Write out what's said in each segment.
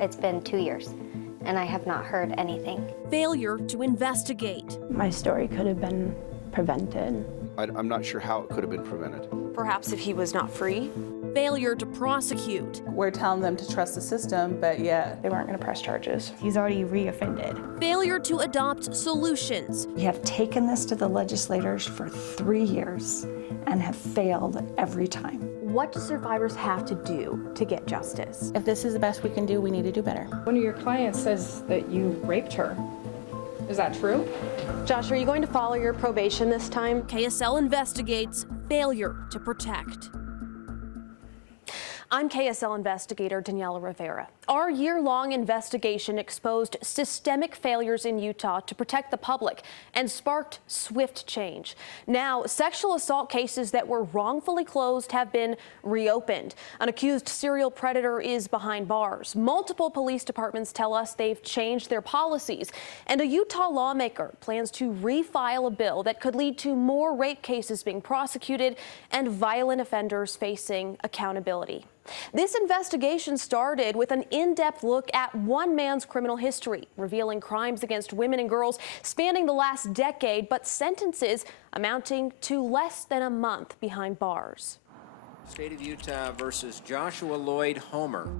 It's been 2 years, and I have not heard anything. Failure to investigate. My story could have been prevented. I'm not sure how it could have been prevented. Perhaps if he was not free. Failure to prosecute. We're telling them to trust the system, but yet They weren't going to press charges. He's already reoffended. Failure to adopt solutions. We have taken this to the legislators for 3 years and have failed every time. What do survivors have to do to get justice? if this is the best we can do, we need to do better. One of your clients says that you raped her. Is that true? Josh, are you going to follow your probation this time? KSL investigates failure to protect. I'm KSL investigator Daniela Rivera. Our year-long investigation exposed systemic failures in Utah to protect the public and sparked swift change. Now, sexual assault cases that were wrongfully closed have been reopened. An accused serial predator is behind bars. Multiple police departments tell us they've changed their policies, and a Utah lawmaker plans to refile a bill that could lead to more rape cases being prosecuted and violent offenders facing accountability. This investigation started with an in-depth look at one man's criminal history, revealing crimes against women and girls spanning the last decade, but sentences amounting to less than a month behind bars. State of Utah versus Joshua Lloyd Homer.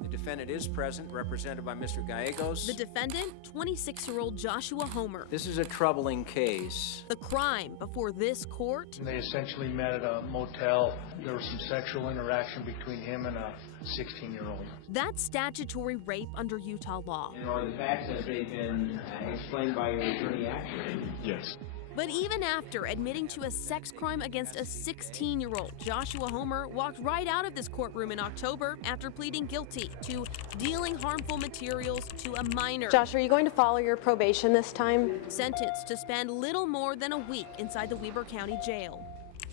The defendant is present, represented by Mr. Gallegos. The defendant, 26-year-old Joshua Homer. This is a troubling case. The crime before this court. They essentially met at a motel. There was some sexual interaction between him and a 16-year-old. That's statutory rape under Utah law. And are the facts as they've been explained by your attorney accurate? Yes. But even after admitting to a sex crime against a 16-year-old, Joshua Homer walked right out of this courtroom in October after pleading guilty to dealing harmful materials to a minor. Josh, are you going to follow your probation this time? Sentenced to spend little more than a week inside the Weber County Jail.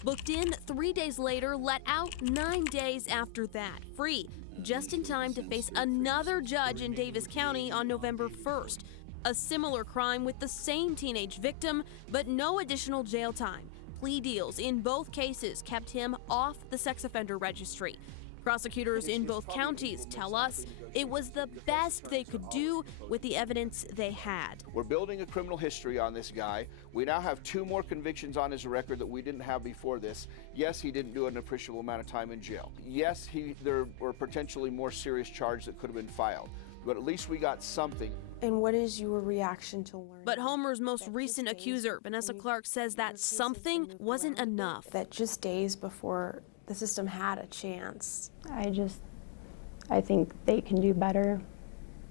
Booked in 3 days later, let out 9 days after that. Free, just in time to face another judge in Davis County on November 1st. A similar crime with the same teenage victim, but no additional jail time. Plea deals in both cases kept him off the sex offender registry. Prosecutors in both counties tell us it was the best they could do with the evidence they had. We're building a criminal history on this guy. We now have 2 more convictions on his record that we didn't have before this. Yes, he didn't do an appreciable amount of time in jail. Yes, there were potentially more serious charges that could have been filed, but at least we got something. And what is your reaction to learning? But Homer's most recent accuser, Vanessa Clark, says that something wasn't enough. That just days before the system had a chance. I think they can do better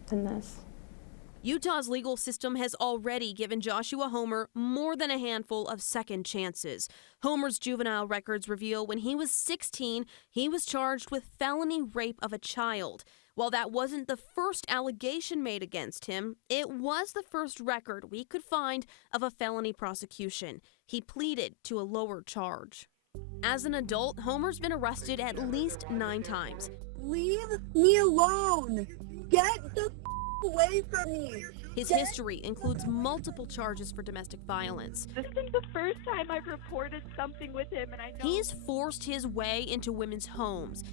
than this. Utah's legal system has already given Joshua Homer more than a handful of second chances. Homer's juvenile records reveal when he was 16, he was charged with felony rape of a child. While that wasn't the first allegation made against him, it was the first record we could find of a felony prosecution. He pleaded to a lower charge. As an adult, Homer's been arrested at least 9 times. Leave me alone! Get the away from me! His history includes multiple charges for domestic violence. This is the first time I've reported something with him, and I know he's forced his way into women's homes,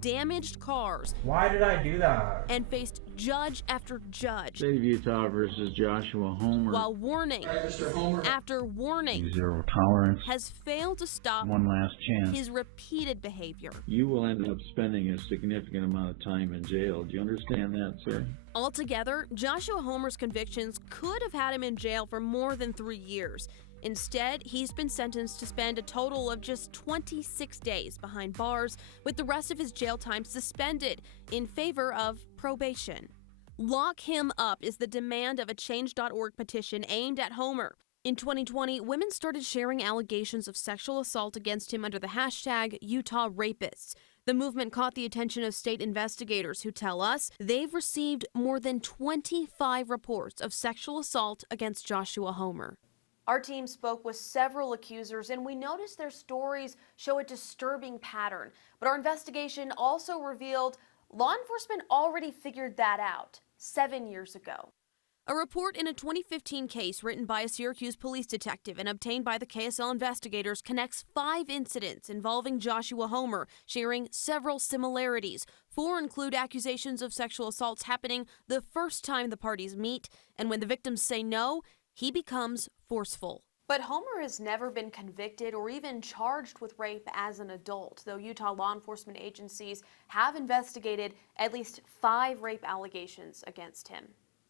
damaged cars. Why did I do that? And faced judge after judge. State of Utah versus Joshua Homer. While warning after warning, Zero tolerance. has failed to stop One last chance. his repeated behavior. You will end up spending a significant amount of time in jail. Do you understand that, sir? Altogether, Joshua Homer's convictions could have had him in jail for more than 3 years. Instead, he's been sentenced to spend a total of just 26 days behind bars, with the rest of his jail time suspended in favor of probation. Lock him up is the demand of a Change.org petition aimed at Homer. In 2020, women started sharing allegations of sexual assault against him under the hashtag Utah Rapists. The movement caught the attention of state investigators who tell us they've received more than 25 reports of sexual assault against Joshua Homer. Our team spoke with several accusers, and we noticed their stories show a disturbing pattern. But our investigation also revealed law enforcement already figured that out 7 years ago. A report in a 2015 case written by a Syracuse police detective and obtained by the KSL investigators connects 5 incidents involving Joshua Homer, sharing several similarities. 4 include accusations of sexual assaults happening the first time the parties meet, and when the victims say no, he becomes forceful. But Homer has never been convicted or even charged with rape as an adult, though Utah law enforcement agencies have investigated at least 5 rape allegations against him.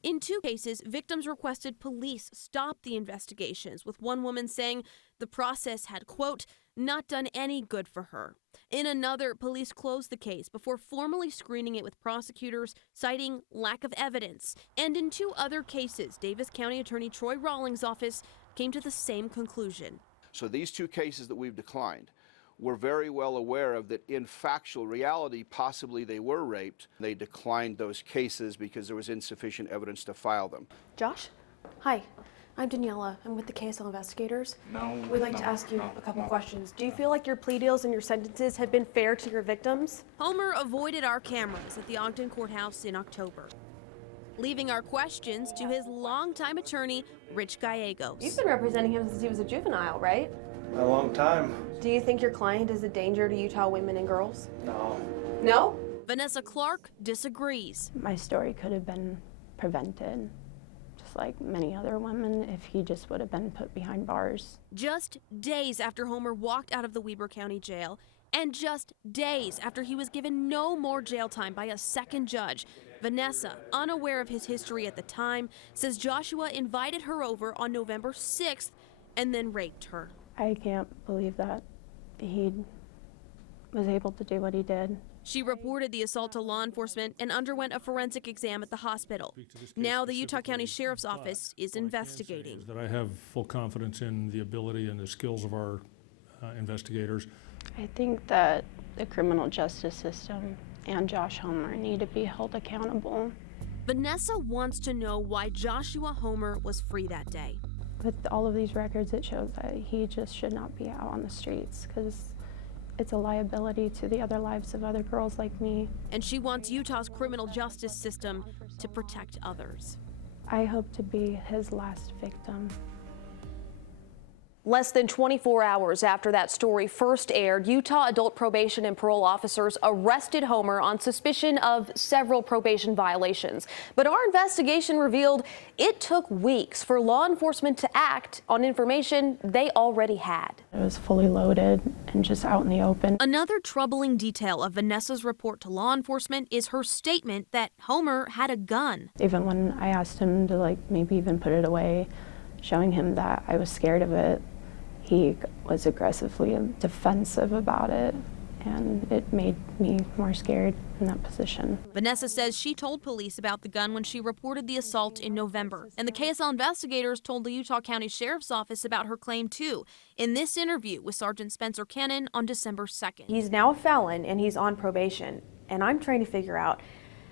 In 2 cases, victims requested police stop the investigations, with one woman saying the process had, quote, not done any good for her. In another, police closed the case before formally screening it with prosecutors, citing lack of evidence. And in 2 other cases, Davis County Attorney Troy Rawlings' office came to the same conclusion. So these 2 cases that we've declined, we're very well aware of that in factual reality, possibly they were raped. They declined those cases because there was insufficient evidence to file them. Josh? Hi, I'm Daniela. I'm with the KSL investigators. No. We'd like to ask you a couple questions. Do you feel like your plea deals and your sentences have been fair to your victims? Homer avoided our cameras at the Ogden Courthouse in October, leaving our questions to his longtime attorney, Rich Gallegos. You've been representing him since he was a juvenile, right? A long time. Do you think your client is a danger to Utah women and girls? No. No? Vanessa Clark disagrees. My story could have been prevented, just like many other women, if he just would have been put behind bars. Just days after Homer walked out of the Weber County Jail, and just days after he was given no more jail time by a second judge, Vanessa, unaware of his history at the time, says Joshua invited her over on November 6th and then raped her. I can't believe that he was able to do what he did. She reported the assault to law enforcement and underwent a forensic exam at the hospital. Now the Utah County Sheriff's Office is investigating. That I have full confidence in the ability and the skills of our investigators. I think that the criminal justice system and Josh Homer need to be held accountable. Vanessa wants to know why Joshua Homer was free that day. With all of these records, it shows that he just should not be out on the streets because it's a liability to the other lives of other girls like me. And she wants Utah's criminal justice system to protect others. I hope to be his last victim. Less than 24 hours after that story first aired, Utah adult probation and parole officers arrested Homer on suspicion of several probation violations. But our investigation revealed it took weeks for law enforcement to act on information they already had. It was fully loaded and just out in the open. Another troubling detail of Vanessa's report to law enforcement is her statement that Homer had a gun. Even when I asked him to maybe even put it away, showing him that I was scared of it, he was aggressively defensive about it, and it made me more scared in that position. Vanessa says she told police about the gun when she reported the assault in November, and the KSL investigators told the Utah County Sheriff's Office about her claim too, in this interview with Sergeant Spencer Kennan on December 2nd. He's now a felon and he's on probation, and I'm trying to figure out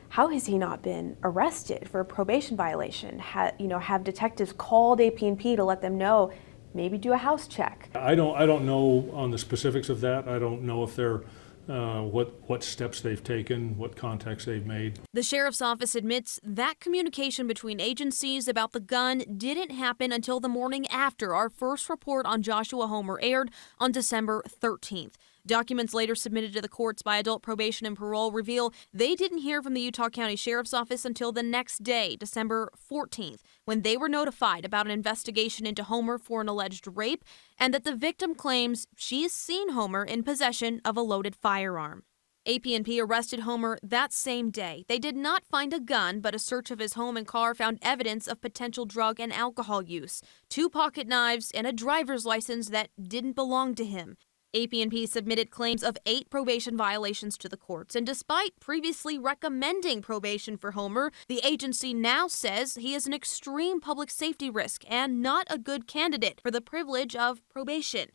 how has he not been arrested for a probation violation? Have detectives called AP&P to let them know, maybe do a house check? I don't know on the specifics of that. I don't know if they're what steps they've taken, what contacts they've made. The Sheriff's Office admits that communication between agencies about the gun didn't happen until the morning after our first report on Joshua Homer aired on December 13th. Documents later submitted to the courts by adult probation and parole reveal they didn't hear from the Utah County Sheriff's Office until the next day, December 14th, when they were notified about an investigation into Homer for an alleged rape and that the victim claims she's seen Homer in possession of a loaded firearm. AP&P arrested Homer that same day. They did not find a gun, but a search of his home and car found evidence of potential drug and alcohol use, 2 pocket knives, and a driver's license that didn't belong to him. AP&P submitted claims of 8 probation violations to the courts, and despite previously recommending probation for Homer, the agency now says he is an extreme public safety risk and not a good candidate for the privilege of probation.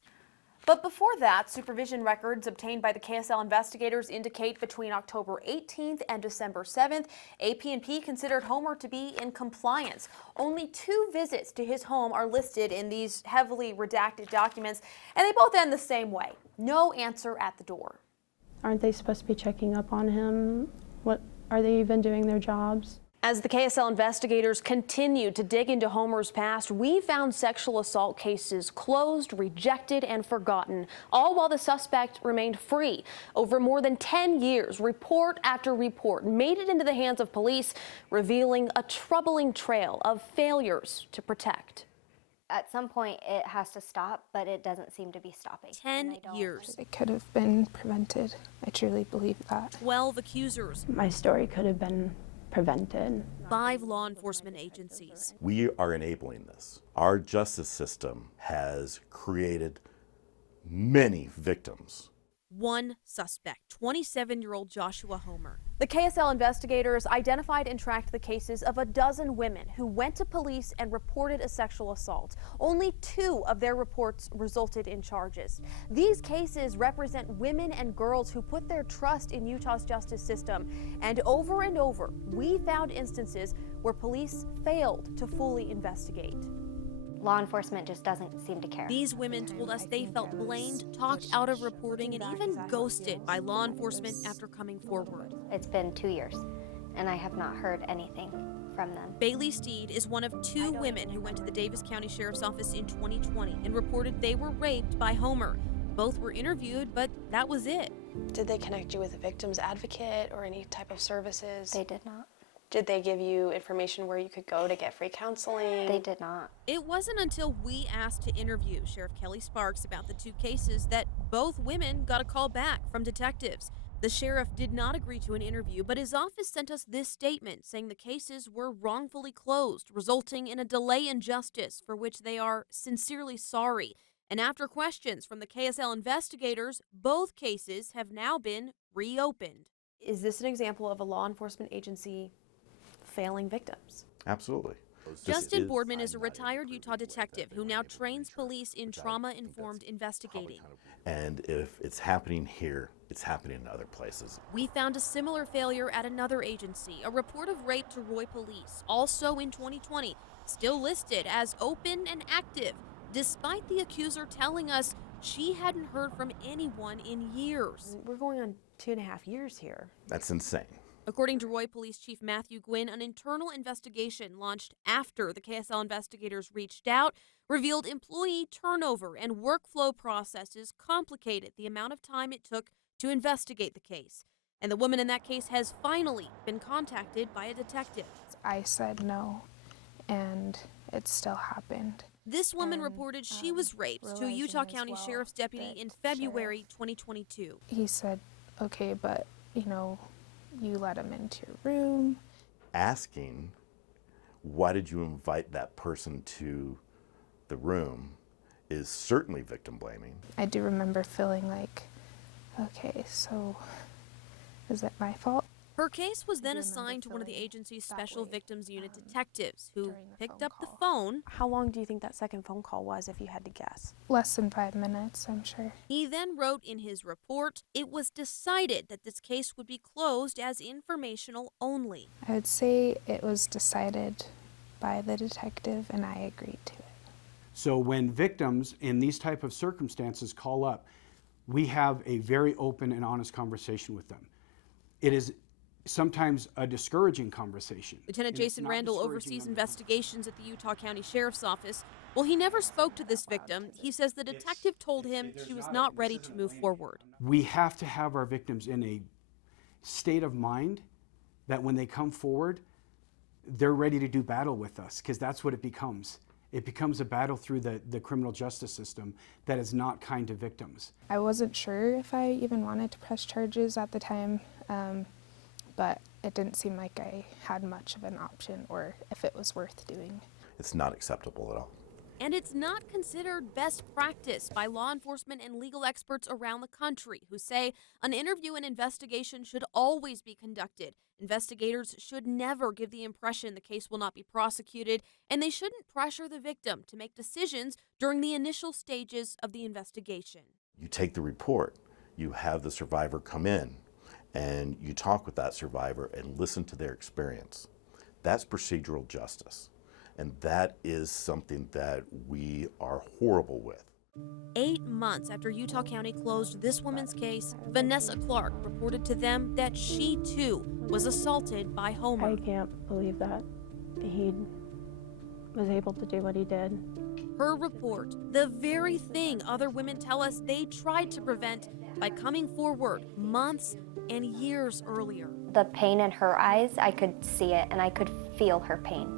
But before that, supervision records obtained by the KSL investigators indicate between October 18th and December 7th, AP&P considered Homer to be in compliance. Only 2 visits to his home are listed in these heavily redacted documents, and they both end the same way. No answer at the door. Aren't they supposed to be checking up on him? What are they even doing their jobs? As the KSL investigators continued to dig into Homer's past, we found sexual assault cases closed, rejected, and forgotten, all while the suspect remained free. Over more than 10 years, report after report made it into the hands of police, revealing a troubling trail of failures to protect. At some point, it has to stop, but it doesn't seem to be stopping. 10 years. It could have been prevented. I truly believe that. 12 accusers. My story could have been prevented. 5 law enforcement agencies. We are enabling this. Our justice system has created many victims. 1 suspect, 27-year-old Joshua Homer. The KSL investigators identified and tracked the cases of a dozen women who went to police and reported a sexual assault. Only 2 of their reports resulted in charges. These cases represent women and girls who put their trust in Utah's justice system. And over, we found instances where police failed to fully investigate. Law enforcement just doesn't seem to care. These women told us they felt blamed, talked out of reporting, and even ghosted by law enforcement after coming forward. It's been 2 years, and I have not heard anything from them. Bailey Steed is one of 2 women who went to the Davis County Sheriff's Office in 2020 and reported they were raped by Homer. Both were interviewed, but that was it. Did they connect you with a victim's advocate or any type of services? They did not. Did they give you information where you could go to get free counseling? They did not. It wasn't until we asked to interview Sheriff Kelly Sparks about the 2 cases that both women got a call back from detectives. The sheriff did not agree to an interview, but his office sent us this statement saying the cases were wrongfully closed, resulting in a delay in justice for which they are sincerely sorry. And after questions from the KSL investigators, both cases have now been reopened. Is this an example of a law enforcement agency failing victims? Absolutely. Justin Boardman is a retired Utah detective who now trains police in trauma-informed investigating. And if it's happening here, it's happening in other places. We found a similar failure at another agency, a report of rape to Roy Police, also in 2020, still listed as open and active, despite the accuser telling us she hadn't heard from anyone in years. We're going on 2.5 years here. That's insane. According to Roy Police Chief Matthew Gwynn, an internal investigation launched after the KSL investigators reached out revealed employee turnover and workflow processes complicated the amount of time it took to investigate the case. And the woman in that case has finally been contacted by a detective. I said no, and it still happened. This woman reported she was raped to a Utah County Sheriff's deputy in February 2022. He said, okay, but, you let him into your room. Asking, why did you invite that person to the room is certainly victim blaming. I do remember feeling like, okay, so is it my fault? Her case was then assigned to one of the agency's Special Victims Unit detectives who picked up the phone. How long do you think that second phone call was, if you had to guess? Less than 5 minutes, I'm sure. He then wrote in his report, it was decided that this case would be closed as informational only. I would say it was decided by the detective and I agreed to it. So when victims in these type of circumstances call up, we have a very open and honest conversation with them. It is sometimes a discouraging conversation. Lieutenant Jason Randall oversees investigations at the Utah County Sheriff's Office. While he never spoke to this victim, he says the detective told him she was not ready to move forward. We have to have our victims in a state of mind that when they come forward, they're ready to do battle with us, because that's what it becomes. It becomes a battle through the criminal justice system that is not kind to victims. I wasn't sure if I even wanted to press charges at the time, but it didn't seem like I had much of an option or if it was worth doing. It's not acceptable at all. And it's not considered best practice by law enforcement and legal experts around the country who say an interview and investigation should always be conducted. Investigators should never give the impression the case will not be prosecuted, and they shouldn't pressure the victim to make decisions during the initial stages of the investigation. You take the report, you have the survivor come in, and you talk with that survivor and listen to their experience. That's procedural justice. And that is something that we are horrible with. 8 months after Utah County closed this woman's case, Vanessa Clark reported to them that she too was assaulted by Homer. I can't believe that he was able to do what he did. Her report, the very thing other women tell us they tried to prevent by coming forward months and years earlier. The pain in her eyes, I could see it and I could feel her pain.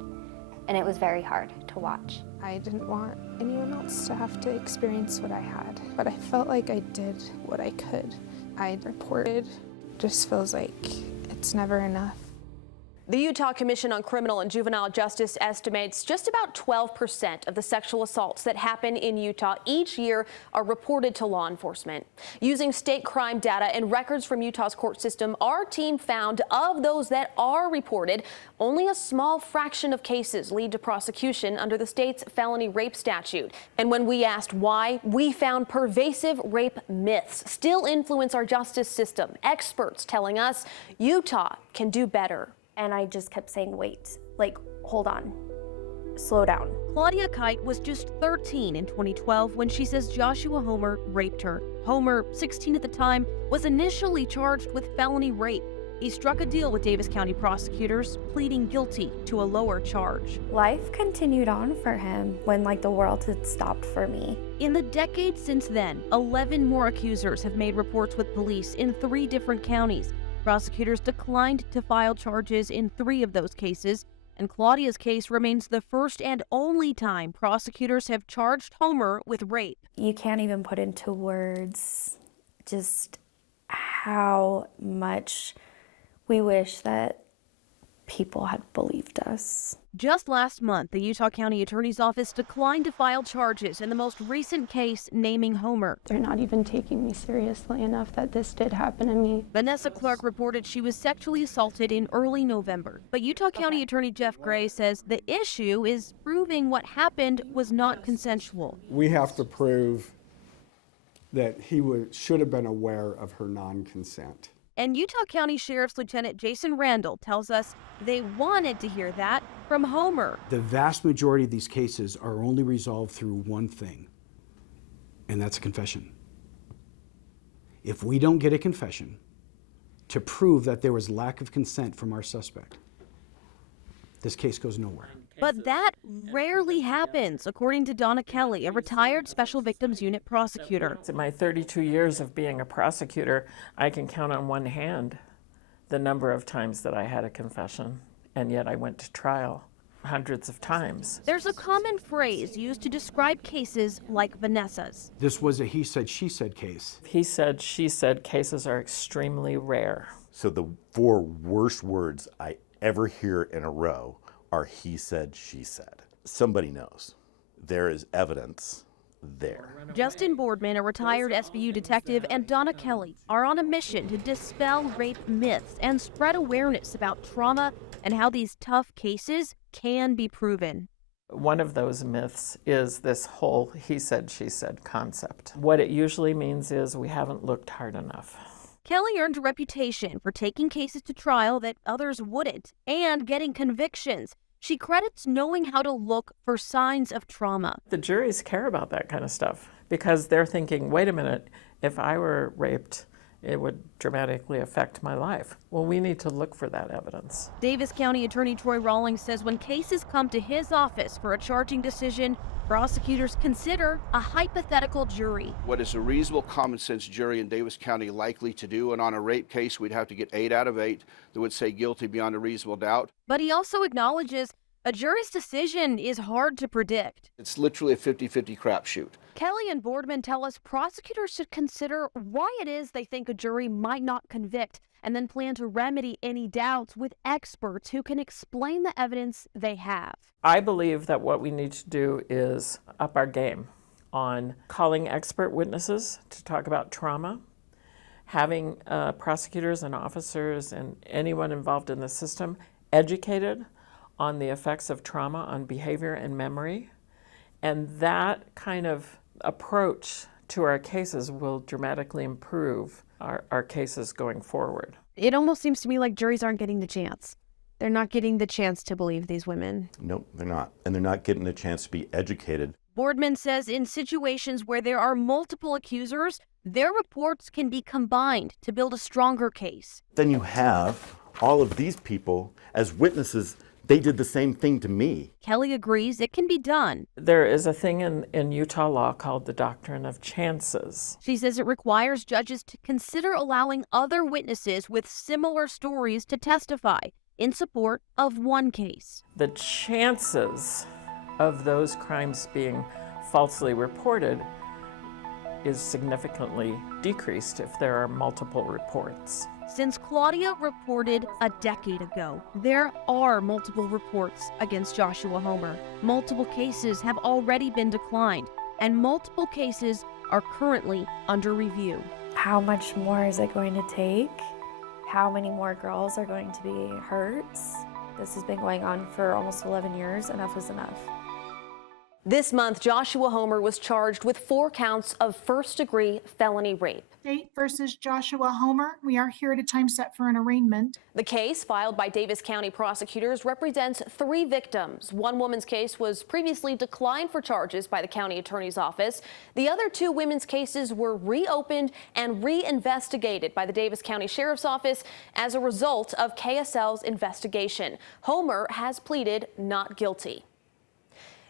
And it was very hard to watch. I didn't want anyone else to have to experience what I had, but I felt like I did what I could. I reported. Just feels like it's never enough. The Utah Commission on Criminal and Juvenile Justice estimates just about 12% of the sexual assaults that happen in Utah each year are reported to law enforcement. Using state crime data and records from Utah's court system, our team found of those that are reported, only a small fraction of cases lead to prosecution under the state's felony rape statute. And when we asked why, we found pervasive rape myths still influence our justice system. Experts telling us Utah can do better. And I just kept saying, wait, like, hold on, slow down. Claudia Kite was just 13 in 2012 when she says Joshua Homer raped her. Homer, 16 at the time, was initially charged with felony rape. He struck a deal with Davis County prosecutors, pleading guilty to a lower charge. Life continued on for him when, like, the world had stopped for me. In the decades since then, 11 more accusers have made reports with police in 3 different counties. Prosecutors declined to file charges in 3 of those cases, and Claudia's case remains the first and only time prosecutors have charged Homer with rape. You can't even put into words just how much we wish that people had believed us. Just last month, the Utah County Attorney's Office declined to file charges in the most recent case naming Homer. They're not even taking me seriously enough that this did happen to me. Vanessa Clark reported she was sexually assaulted in early November, but Utah County Attorney Jeff Gray says the issue is proving what happened was not consensual. We have to prove that he should have been aware of her non-consent. And Utah County Sheriff's Lieutenant Jason Randall tells us they wanted to hear that from Homer. The vast majority of these cases are only resolved through one thing, and that's a confession. If we don't get a confession to prove that there was lack of consent from our suspect, this case goes nowhere. But that rarely happens, according to Donna Kelly, a retired Special Victims Unit prosecutor. In my 32 years of being a prosecutor, I can count on one hand the number of times that I had a confession, and yet I went to trial hundreds of times. There's a common phrase used to describe cases like Vanessa's. This was a he said, she said case. He said, she said cases are extremely rare. So the 4 worst words I ever hear in a row are he said, she said. Somebody knows. There is evidence there. Justin Boardman, a retired SVU detective, and Donna Kelly are on a mission to dispel rape myths and spread awareness about trauma and how these tough cases can be proven. One of those myths is this whole he said, she said concept. What it usually means is we haven't looked hard enough. Kelly earned a reputation for taking cases to trial that others wouldn't and getting convictions. She credits knowing how to look for signs of trauma. The juries care about that kind of stuff because they're thinking, wait a minute, if I were raped, it would dramatically affect my life. Well, we need to look for that evidence. Davis County Attorney Troy Rawlings says when cases come to his office for a charging decision, prosecutors consider a hypothetical jury. What is a reasonable common sense jury in Davis County likely to do? And on a rape case, we'd have to get 8 out of 8 that would say guilty beyond a reasonable doubt. But he also acknowledges a jury's decision is hard to predict. It's literally a 50-50 crapshoot. Kelly and Boardman tell us prosecutors should consider why it is they think a jury might not convict and then plan to remedy any doubts with experts who can explain the evidence they have. I believe that what we need to do is up our game on calling expert witnesses to talk about trauma, having prosecutors and officers and anyone involved in the system educated on the effects of trauma on behavior and memory. And that kind of approach to our cases will dramatically improve our cases going forward. It almost seems to me like juries aren't getting the chance. They're not getting the chance to believe these women. Nope, they're not. And they're not getting a chance to be educated. Boardman says in situations where there are multiple accusers, their reports can be combined to build a stronger case. Then you have all of these people as witnesses. They did the same thing to me. Kelly agrees it can be done. There is a thing in Utah law called the doctrine of chances. She says it requires judges to consider allowing other witnesses with similar stories to testify in support of one case. The chances of those crimes being falsely reported is significantly decreased if there are multiple reports. Since Claudia reported a decade ago, there are multiple reports against Joshua Homer. Multiple cases have already been declined, and multiple cases are currently under review. How much more is it going to take? How many more girls are going to be hurt? This has been going on for almost 11 years. Enough is enough. This month, Joshua Homer was charged with 4 counts of first-degree felony rape. State versus Joshua Homer. We are here at a time set for an arraignment. The case, filed by Davis County prosecutors, represents 3 victims. One woman's case was previously declined for charges by the county attorney's office. The other 2 women's cases were reopened and reinvestigated by the Davis County Sheriff's Office as a result of KSL's investigation. Homer has pleaded not guilty.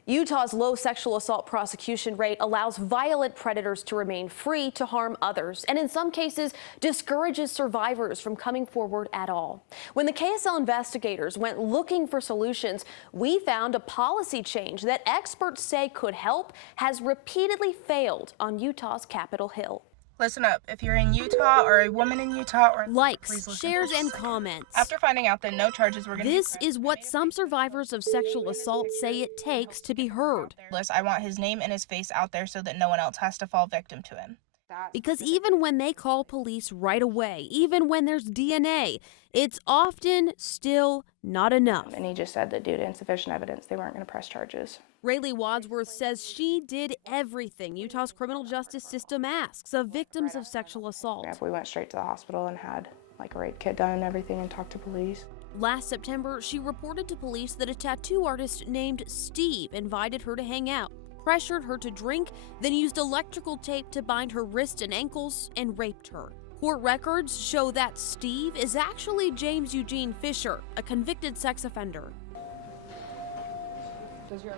Utah's low sexual assault prosecution rate allows violent predators to remain free to harm others, and in some cases discourages survivors from coming forward at all. When the KSL investigators went looking for solutions, we found a policy change that experts say could help has repeatedly failed on Utah's Capitol Hill. Listen up. If you're in Utah or a woman in Utah or likes, shares, and comments. After finding out that no charges were going to be This is what some survivors of sexual assault say it takes to be heard. I want his name and his face out there so that no one else has to fall victim to him. Because even when they call police right away, even when there's DNA, it's often still not enough. And he just said that due to insufficient evidence, they weren't going to press charges. Rayleigh Wadsworth says she did everything Utah's criminal justice system asks of victims of sexual assault. We went straight to the hospital and had like a rape kit done and everything and talked to police. Last September, she reported to police that a tattoo artist named Steve invited her to hang out, pressured her to drink, then used electrical tape to bind her wrists and ankles and raped her. Court records show that Steve is actually James Eugene Fisher, a convicted sex offender.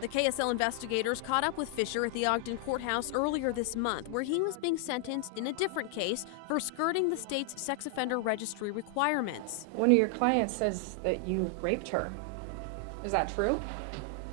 The KSL investigators caught up with Fisher at the Ogden courthouse earlier this month, where he was being sentenced in a different case for skirting the state's sex offender registry requirements. One of your clients says that you raped her. Is that true?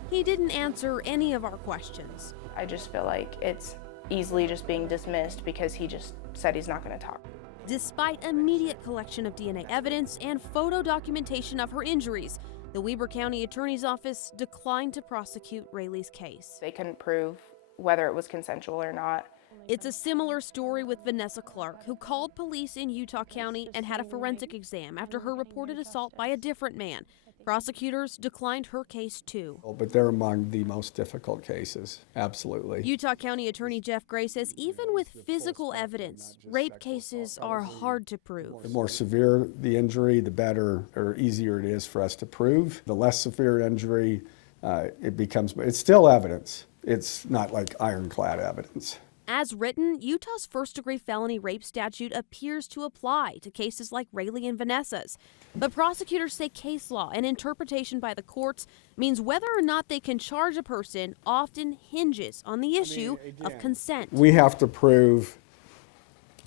He didn't answer any of our questions. I just feel like it's easily just being dismissed because he just said he's not going to talk. Despite immediate collection of DNA evidence and photo documentation of her injuries, the Weber County Attorney's Office declined to prosecute Rayleigh's case. They couldn't prove whether it was consensual or not. It's a similar story with Vanessa Clark, who called police in Utah County and had a forensic exam after her reported assault by a different man. Prosecutors declined her case too. But they're among the most difficult cases, absolutely. Utah County Attorney Jeff Gray says even with physical evidence, rape cases are hard to prove. The more severe the injury, the better or easier it is for us to prove. The less severe injury, it's still evidence. It's not like ironclad evidence. As written, Utah's first-degree felony rape statute appears to apply to cases like Rayleigh and Vanessa's. But prosecutors say case law and interpretation by the courts means whether or not they can charge a person often hinges on the issue of consent. We have to prove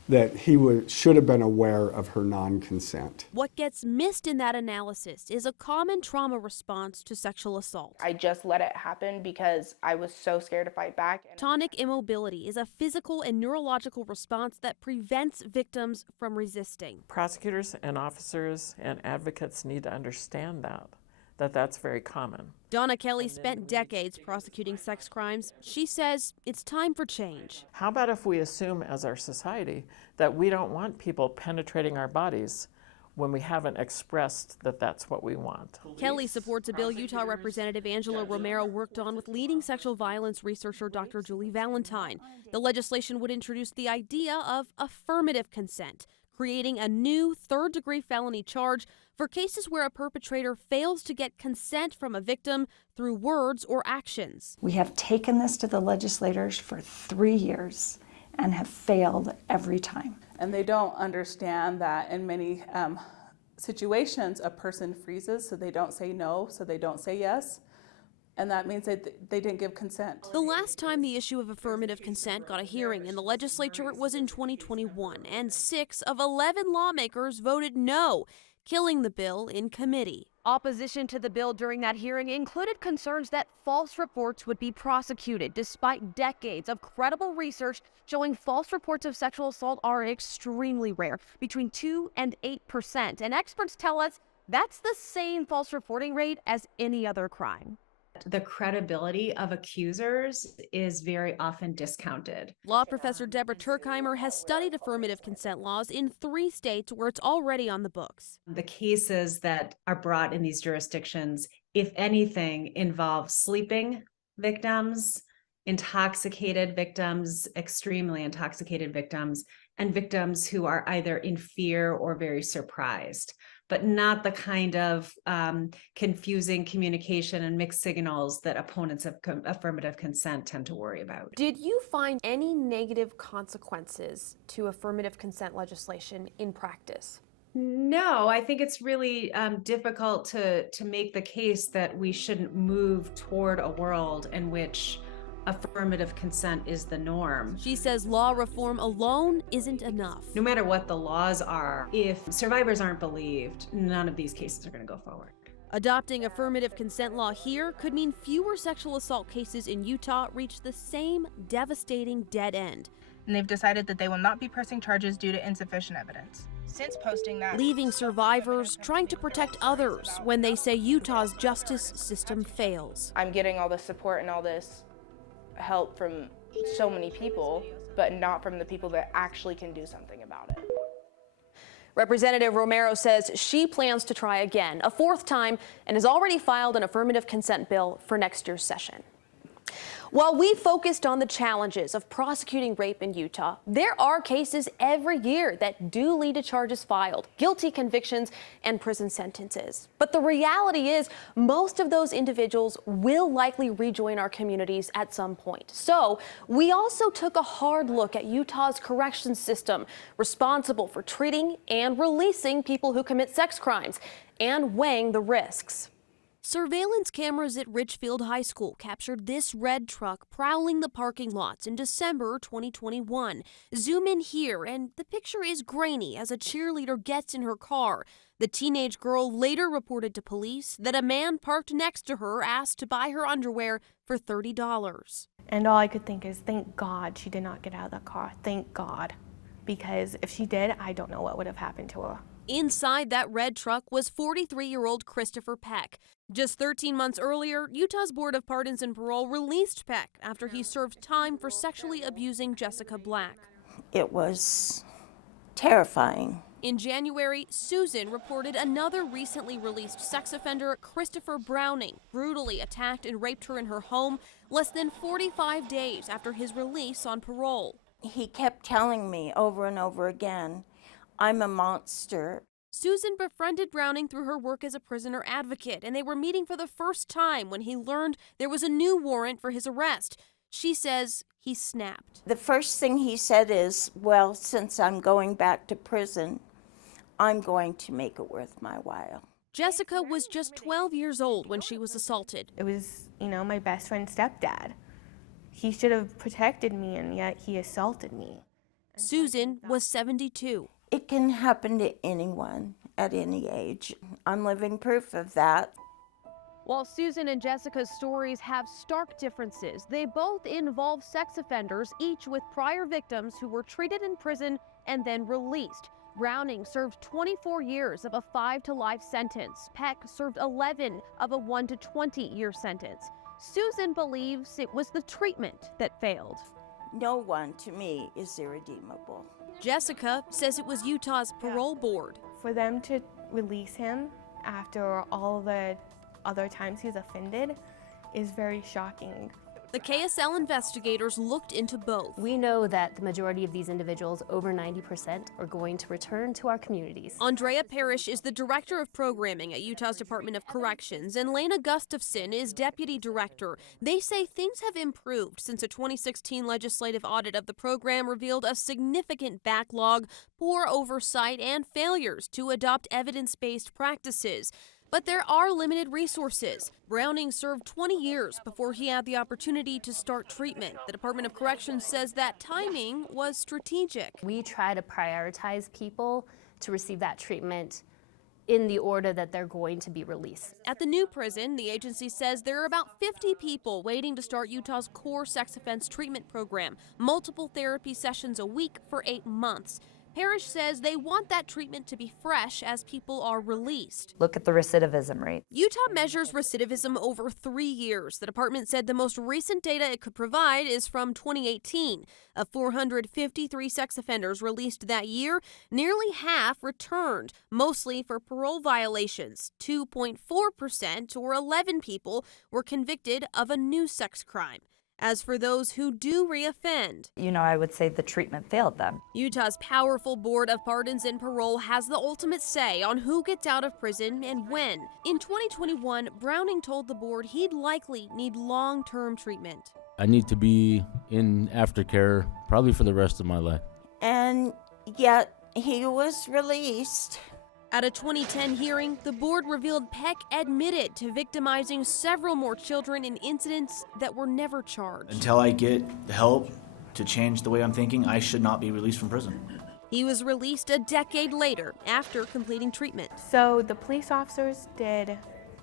that he should have been aware of her non-consent. What gets missed in that analysis is a common trauma response to sexual assault. I just let it happen because I was so scared to fight back. Tonic immobility is a physical and neurological response that prevents victims from resisting. Prosecutors and officers and advocates need to understand that's very common. Donna Kelly spent decades prosecuting sex crimes. She says it's time for change. How about if we assume as our society that we don't want people penetrating our bodies when we haven't expressed that that's what we want? Kelly supports a bill Utah Representative Angela Romero worked on with leading sexual violence researcher Dr. Julie Valentine. The legislation would introduce the idea of affirmative consent, creating a new third-degree felony charge for cases where a perpetrator fails to get consent from a victim through words or actions. We have taken this to the legislators for 3 years and have failed every time. And they don't understand that in many situations a person freezes, so they don't say no, so they don't say yes. And that means that they didn't give consent. The last time the issue of affirmative consent got a hearing in the legislature was in 2021, and 6 of 11 lawmakers voted no, killing the bill in committee. Opposition to the bill during that hearing included concerns that false reports would be prosecuted, despite decades of credible research showing false reports of sexual assault are extremely rare, between 2 and 8%. And experts tell us that's the same false reporting rate as any other crime. The credibility of accusers is very often discounted. Law professor Deborah Turkheimer has studied affirmative consent laws in 3 states where it's already on the books. The cases that are brought in these jurisdictions, if anything, involve sleeping victims, intoxicated victims, extremely intoxicated victims, and victims who are either in fear or very surprised, but not the kind of confusing communication and mixed signals that opponents of affirmative consent tend to worry about. Did you find any negative consequences to affirmative consent legislation in practice? No, I think it's really difficult to make the case that we shouldn't move toward a world in which affirmative consent is the norm. She says law reform alone isn't enough. No matter what the laws are, if survivors aren't believed, none of these cases are going to go forward. Adopting affirmative consent law here could mean fewer sexual assault cases in Utah reach the same devastating dead end. And they've decided that they will not be pressing charges due to insufficient evidence. Since posting that, leaving survivors trying to protect others when they say Utah's justice system fails. I'm getting all the support and all this help from so many people, but not from the people that actually can do something about it. Representative Romero says she plans to try again, a 4th time, and has already filed an affirmative consent bill for next year's session. While we focused on the challenges of prosecuting rape in Utah, there are cases every year that do lead to charges filed, guilty convictions, and prison sentences. But the reality is most of those individuals will likely rejoin our communities at some point. So we also took a hard look at Utah's corrections system, responsible for treating and releasing people who commit sex crimes, and weighing the risks. Surveillance cameras at Richfield High School captured this red truck prowling the parking lots in December 2021. Zoom in here, and the picture is grainy as a cheerleader gets in her car. The teenage girl later reported to police that a man parked next to her asked to buy her underwear for $30. And all I could think is, thank God she did not get out of the car. Thank God. Because if she did, I don't know what would have happened to her. Inside that red truck was 43-year-old Christopher Peck. Just 13 months earlier, Utah's Board of Pardons and Parole released Peck after he served time for sexually abusing Jessica Black. It was terrifying. In January, Susan reported another recently released sex offender, Christopher Browning, brutally attacked and raped her in her home less than 45 days after his release on parole. He kept telling me over and over again, I'm a monster. Susan befriended Browning through her work as a prisoner advocate, and they were meeting for the first time when he learned there was a new warrant for his arrest. She says he snapped. The first thing he said is, well, since I'm going back to prison, I'm going to make it worth my while. Jessica was just 12 years old when she was assaulted. It was, my best friend's stepdad. He should have protected me, and yet he assaulted me. Susan was 72. It can happen to anyone at any age. I'm living proof of that. While Susan and Jessica's stories have stark differences, they both involve sex offenders, each with prior victims who were treated in prison and then released. Browning served 24 years of a 5 to life sentence. Peck served 11 of a 1 to 20-year sentence. Susan believes it was the treatment that failed. No one, to me, is irredeemable. Jessica says it was Utah's parole board. For them to release him after all the other times he's offended is very shocking. The KSL investigators looked into both. We know that the majority of these individuals, over 90%, are going to return to our communities. Andrea Parrish is the director of programming at Utah's Department of Corrections, and Lena Gustafson is deputy director. They say things have improved since a 2016 legislative audit of the program revealed a significant backlog, poor oversight, and failures to adopt evidence-based practices. But there are limited resources. Browning served 20 years before he had the opportunity to start treatment. The Department of Corrections says that timing was strategic. We try to prioritize people to receive that treatment in the order that they're going to be released. At the new prison, the agency says there are about 50 people waiting to start Utah's core sex offense treatment program, multiple therapy sessions a week for 8 months. Parrish says they want that treatment to be fresh as people are released. Look at the recidivism rate. Utah measures recidivism over 3 years. The department said the most recent data it could provide is from 2018. Of 453 sex offenders released that year, nearly half returned, mostly for parole violations. 2.4%, or 11 people, were convicted of a new sex crime. As for those who do reoffend, I would say the treatment failed them. Utah's powerful Board of Pardons and Parole has the ultimate say on who gets out of prison and when. In 2021, Browning told the board he'd likely need long-term treatment. I need to be in aftercare probably for the rest of my life. And yet he was released. At a 2010 hearing, the board revealed Peck admitted to victimizing several more children in incidents that were never charged. Until I get help to change the way I'm thinking, I should not be released from prison. He was released a decade later after completing treatment. So the police officers did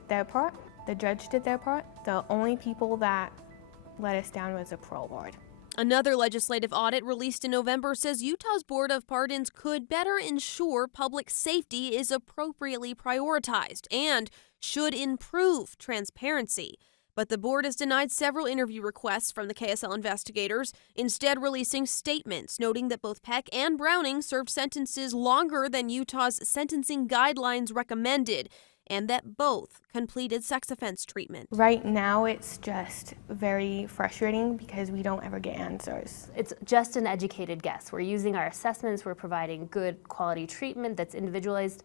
their part, the judge did their part. The only people that let us down was the parole board. Another legislative audit released in November says Utah's Board of Pardons could better ensure public safety is appropriately prioritized and should improve transparency. But the board has denied several interview requests from the KSL investigators, instead releasing statements noting that both Peck and Browning served sentences longer than Utah's sentencing guidelines recommended, and that both completed sex offense treatment. Right now, it's just very frustrating because we don't ever get answers. It's just an educated guess. We're using our assessments, we're providing good quality treatment that's individualized,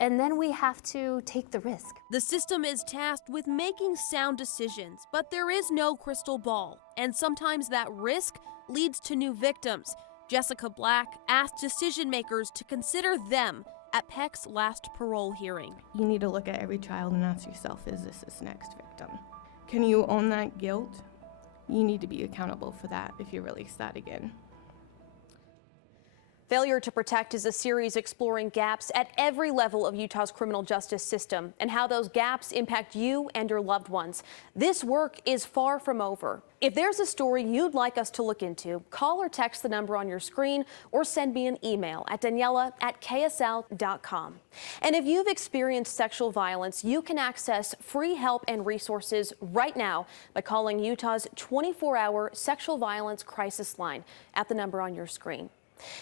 and then we have to take the risk. The system is tasked with making sound decisions, but there is no crystal ball, and sometimes that risk leads to new victims. Jessica Black asked decision makers to consider them at Peck's last parole hearing. You need to look at every child and ask yourself, is this his next victim? Can you own that guilt? You need to be accountable for that if you release that again. Failure to Protect is a series exploring gaps at every level of Utah's criminal justice system and how those gaps impact you and your loved ones. This work is far from over. If there's a story you'd like us to look into, call or text the number on your screen or send me an email at Daniela@KSL.com. And if you've experienced sexual violence, you can access free help and resources right now by calling Utah's 24-hour sexual violence crisis line at the number on your screen.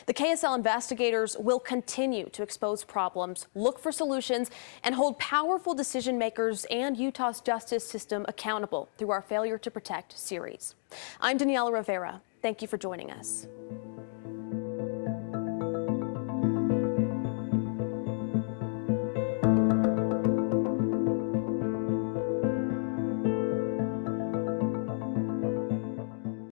The KSL investigators will continue to expose problems, look for solutions, and hold powerful decision makers and Utah's justice system accountable through our Failure to Protect series. I'm Daniela Rivera. Thank you for joining us.